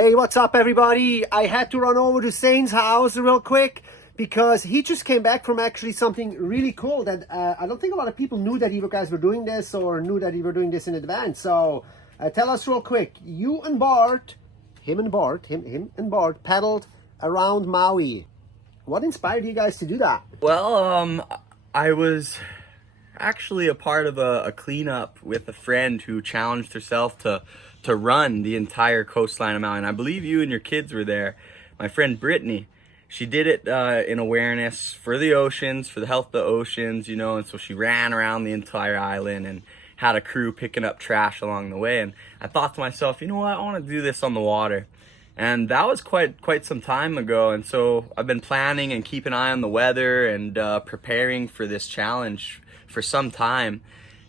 Hey, what's up, everybody? I had to run over to Zane's house real quick because he just came back from actually something really cool that I don't think a lot of people knew that you guys were doing this or knew that you were doing this in advance. So tell us real quick, you and Bart, him and Bart paddled around Maui. What inspired you guys to do that? Well, I was actually a part of a cleanup with a friend who challenged herself to run the entire coastline of Maui. And I believe you and your kids were there. My friend Brittany, she did it in awareness for the oceans, for the health of the oceans, you know, and so she ran around the entire island and had a crew picking up trash along the way. And I thought to myself, you know what, I want to do this on the water. And that was quite some time ago, and so I've been planning and keeping an eye on the weather and preparing for this challenge for some time.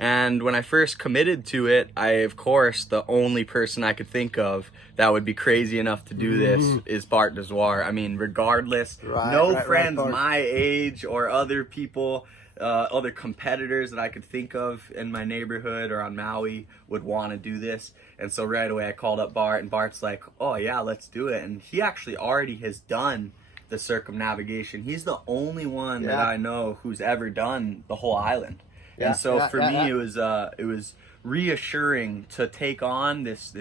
And when I first committed to it, of course, the only person I could think of that would be crazy enough to do this is Bart Zwart. I mean, regardless, no friends my age or other people, other competitors that I could think of in my neighborhood or on Maui would want to do this. And so right away I called up Bart, and Bart's like, oh yeah, let's do it. And he actually already has done the circumnavigation. He's the only one that I know who's ever done the whole island. And so for me, it was reassuring to take on this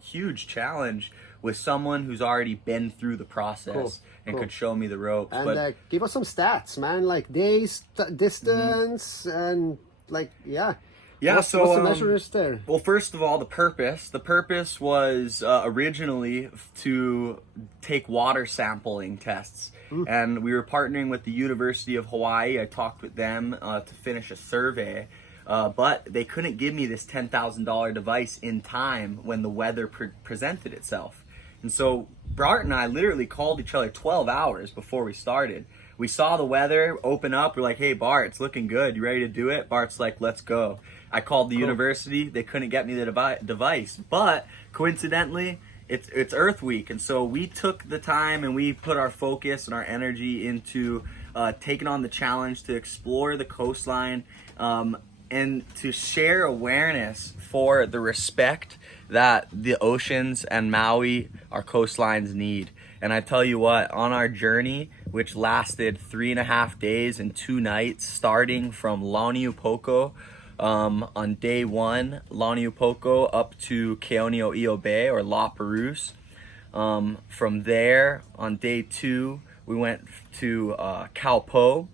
huge challenge with someone who's already been through the process and could show me the ropes. And give us some stats, man, like days, distance, and like, what's the measures there? Well, first of all, the purpose was originally to take water sampling tests. And we were partnering with the University of Hawaii. I talked with them to finish a survey, but they couldn't give me this $10,000 device in time when the weather presented itself. And so Bart and I literally called each other 12 hours before we started. We saw the weather open up. We're like, hey, Bart, it's looking good. You ready to do it? Bart's like, let's go. I called the university. They couldn't get me the device. But coincidentally, it's Earth Week. And so we took the time and we put our focus and our energy into taking on the challenge to explore the coastline and to share awareness for the respect that the oceans and Maui, our coastlines, need. And I tell you what, on our journey, which lasted 3.5 days and 2 nights, starting from Launiupoko on day 1, Launiupoko up to Keoneo'io Bay or La Perouse. From there, on day 2, we went to Kaupo,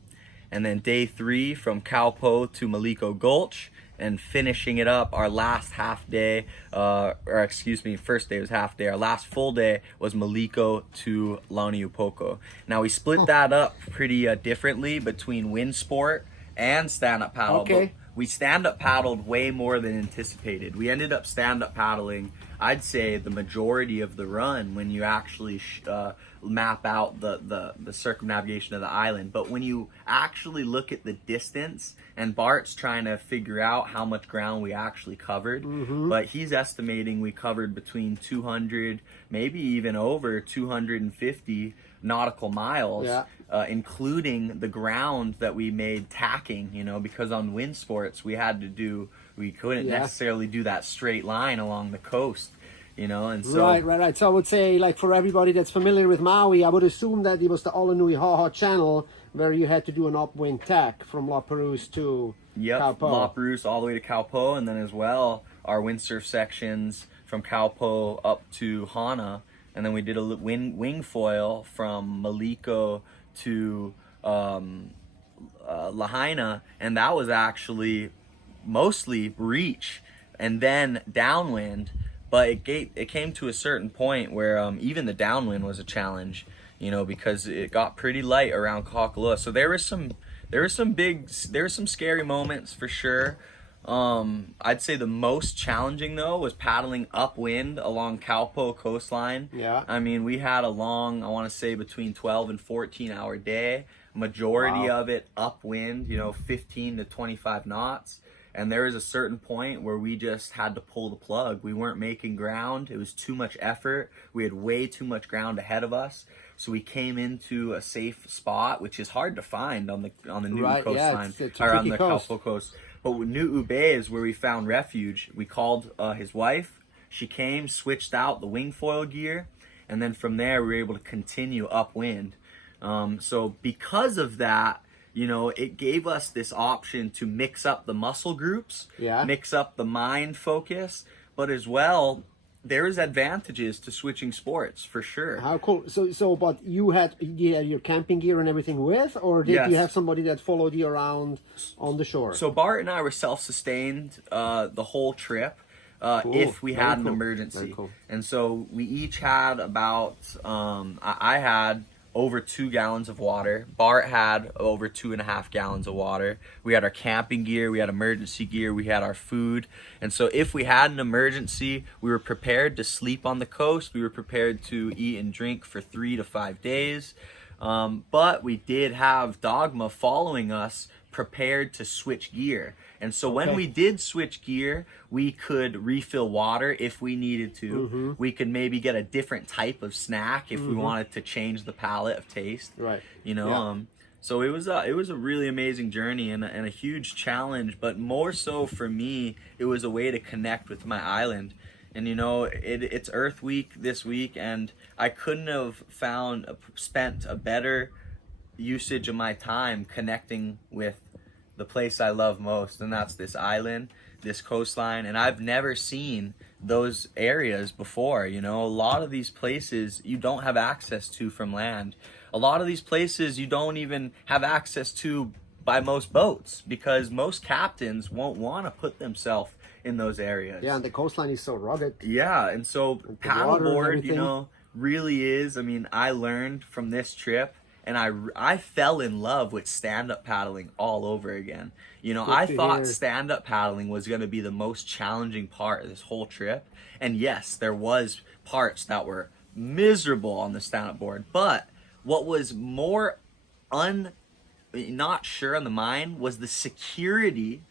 and then day 3 from Kaupo to Maliko Gulch, and finishing it up, our last half day, first day was half day. Our last full day was Maliko to Launiupoko. Now we split that up pretty differently between wind sport and stand-up paddle. Okay. We stand-up paddled way more than anticipated. We ended up stand-up paddling, I'd say, the majority of the run when you actually map out the circumnavigation of the island. But when you actually look at the distance, and Bart's trying to figure out how much ground we actually covered, but he's estimating we covered between 200, maybe even over 250 nautical miles, including the ground that we made tacking, you know, because on wind sports we couldn't necessarily do that straight line along the coast, you know, and so right. So I would say, like, for everybody that's familiar with Maui, I would assume that it was the Alanui channel where you had to do an upwind tack from La Perouse to Kaupo. La Perouse all the way to Kaupo, and then as well our windsurf sections from Kaupo up to Hana, and then we did a wing foil from Maliko to Lahaina, and that was actually mostly reach and then downwind. But it came to a certain point where even the downwind was a challenge, you know, because it got pretty light around Kakalua. So there were some scary moments for sure. I'd say the most challenging though was paddling upwind along Kaupo coastline. I mean, we had a long, I want to say between 12 and 14 hour day. Majority of it upwind, you know, 15 to 25 knots. And there was a certain point where we just had to pull the plug. We weren't making ground. It was too much effort. We had way too much ground ahead of us. So we came into a safe spot, which is hard to find on the Nu'u coastline, or on the Kaupo coast. But Nu'u Bay is where we found refuge. We called his wife. She came, switched out the wing foil gear, and then from there we were able to continue upwind. So because of that, you know, it gave us this option to mix up the muscle groups, mix up the mind focus, but as well, there's advantages to switching sports for sure. How cool. But you had your camping gear and everything with, or did you have somebody that followed you around on the shore? So Bart and I were self-sustained the whole trip. If we had an emergency. And so we each had about, I had over 2 gallons of water. Bart had over 2.5 gallons of water. We had our camping gear, we had emergency gear, we had our food. And so if we had an emergency, we were prepared to sleep on the coast. We were prepared to eat and drink for 3 to 5 days. But we did have Dogma following us, prepared to switch gear. And so when we did switch gear, we could refill water if we needed to. We could maybe get a different type of snack if we wanted to change the palette of taste. Right. You know, so it was a really amazing journey and a huge challenge, but more so for me, it was a way to connect with my island. And you know, it's Earth Week this week, and I couldn't have spent a better usage of my time connecting with the place I love most, and that's this island, this coastline. And I've never seen those areas before. You know, a lot of these places you don't have access to from land. A lot of these places you don't even have access to by most boats, because most captains won't want to put themselves in those areas. Yeah, and the coastline is so rugged. Yeah, and so paddleboard, you know, really is. I mean, I learned from this trip, and I fell in love with stand-up paddling all over again. You know, I thought stand-up paddling was going to be the most challenging part of this whole trip. And yes, there was parts that were miserable on the stand-up board. But what was more not sure on the mind was the security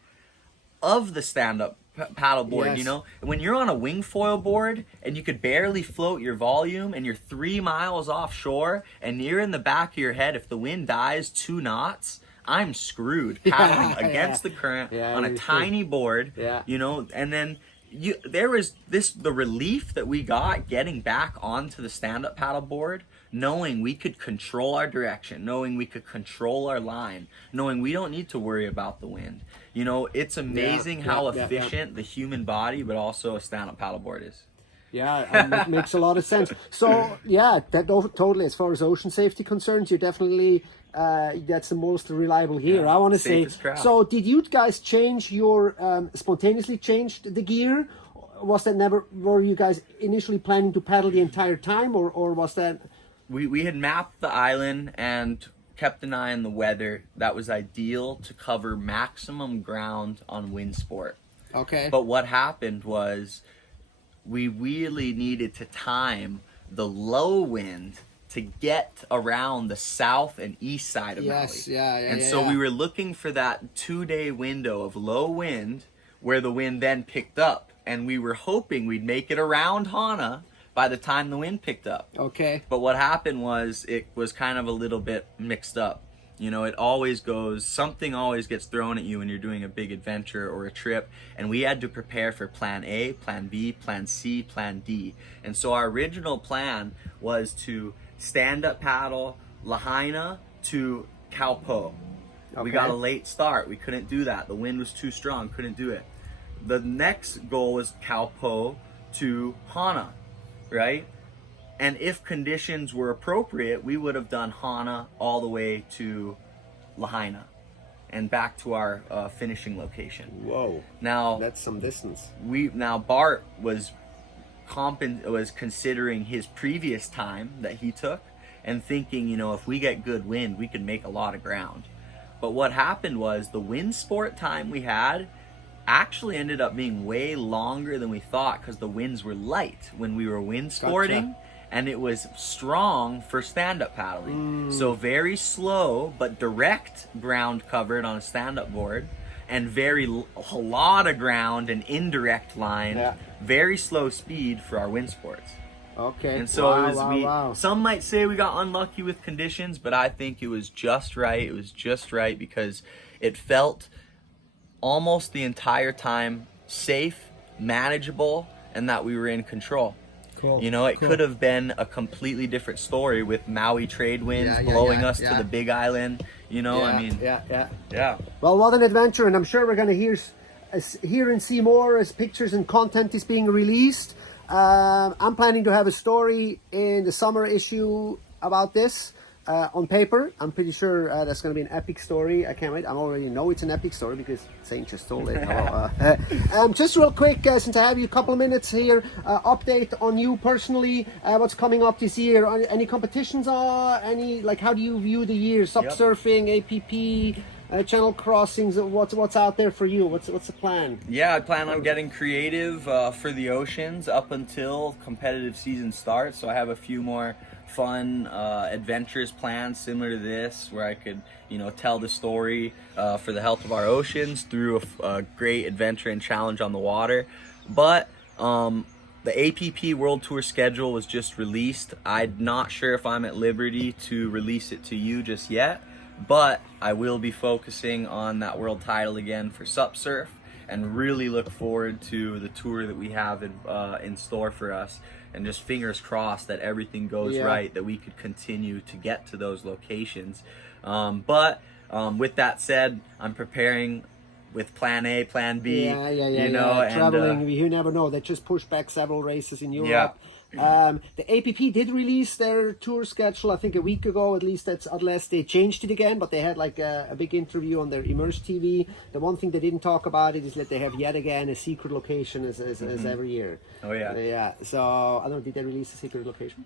of the stand-up paddleboard. You know, when you're on a wing foil board and you could barely float your volume and you're 3 miles offshore and you're in the back of your head, if the wind dies 2 knots, I'm screwed paddling against the current on a tiny board. You know, and then there was the relief that we got getting back onto the stand-up paddleboard, knowing we could control our direction, knowing we could control our line, knowing we don't need to worry about the wind. You know, it's amazing how efficient the human body, but also a stand-up paddleboard is. Yeah, it makes a lot of sense. So, yeah, totally. As far as ocean safety concerns, you're definitely, that's the most reliable here, I want to say. So, did you guys change spontaneously changed the gear? Were you guys initially planning to paddle the entire time, or was that? We had mapped the island and kept an eye on the weather that was ideal to cover maximum ground on wind sport. Okay. But what happened was we really needed to time the low wind to get around the south and east side of Maui. And so we were looking for that 2-day window of low wind where the wind then picked up, and we were hoping we'd make it around Hana by the time the wind picked up. Okay. But what happened was it was kind of a little bit mixed up. You know, something always gets thrown at you when you're doing a big adventure or a trip, and we had to prepare for plan A, plan B, plan C, plan D. And so our original plan was to stand up paddle Lahaina to Kaupo. We got a late start. We couldn't do that. The wind was too strong, couldn't do it. The next goal was Kaupo to Hana, right? And if conditions were appropriate, we would have done Hana all the way to Lahaina and back to our finishing location. Whoa! Now that's some distance. Bart was considering his previous time that he took and thinking, you know, if we get good wind, we could make a lot of ground. But what happened was the wind sport time we had actually ended up being way longer than we thought, because the winds were light when we were wind sporting. And it was strong for stand-up paddling. So very slow, but direct ground covered on a stand-up board, and a lot of ground and indirect line, very slow speed for our wind sports. Okay. And so some might say we got unlucky with conditions, but I think it was just right. It was just right because it felt almost the entire time safe, manageable, and that we were in control. Cool. You know, it could have been a completely different story with Maui trade winds blowing us to the Big Island. You know, I mean, yeah. Well, what an adventure, and I'm sure we're going to hear and see more as pictures and content is being released. I'm planning to have a story in the summer issue about this. On paper, I'm pretty sure that's going to be an epic story. I can't wait. I already know it's an epic story because Zane just told it. Just real quick, since I have you a couple of minutes here, update on you personally. What's coming up this year? Any competitions? How do you view the year? Subsurfing, APP, channel crossings. What's out there for you? What's the plan? Yeah, I plan on getting creative for the oceans up until competitive season starts. So I have a few more fun adventures planned similar to this, where I could, you know, tell the story for the health of our oceans through a great adventure and challenge on the water. But the APP World Tour schedule was just released. I'm not sure if I'm at liberty to release it to you just yet, but I will be focusing on that world title again for SupSurf, and really look forward to the tour that we have in store for us. And just fingers crossed that everything goes right, that we could continue to get to those locations. But with that said, I'm preparing with plan A, plan B. You know, and traveling, you never know. They just pushed back several races in Europe. The APP did release their tour schedule, I think a week ago, at least unless they changed it again, but they had like a big interview on their Immerse TV. The one thing they didn't talk about it is that they have yet again a secret location as every year. Oh yeah. So I don't know, did they release a secret location?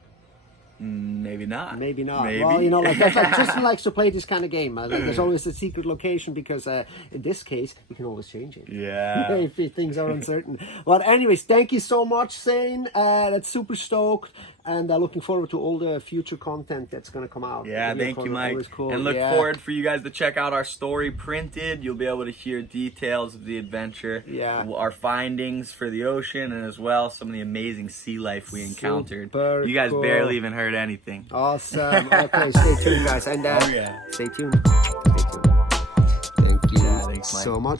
Maybe not. Maybe not. Well, you know, like that's like Tristan likes to play this kind of game. Like, there's always a secret location because in this case, you can always change it. Yeah. If things are uncertain. Well, anyways, thank you so much, Zane. That's super stoked. And looking forward to all the future content that's going to come out. Yeah, thank you, Mike. Cool. And look forward for you guys to check out our story printed. You'll be able to hear details of the adventure, our findings for the ocean, and as well some of the amazing sea life we encountered. You guys barely even heard anything. Awesome. Okay, stay tuned, guys. And stay tuned. Thank you Thanks, Mike. so much.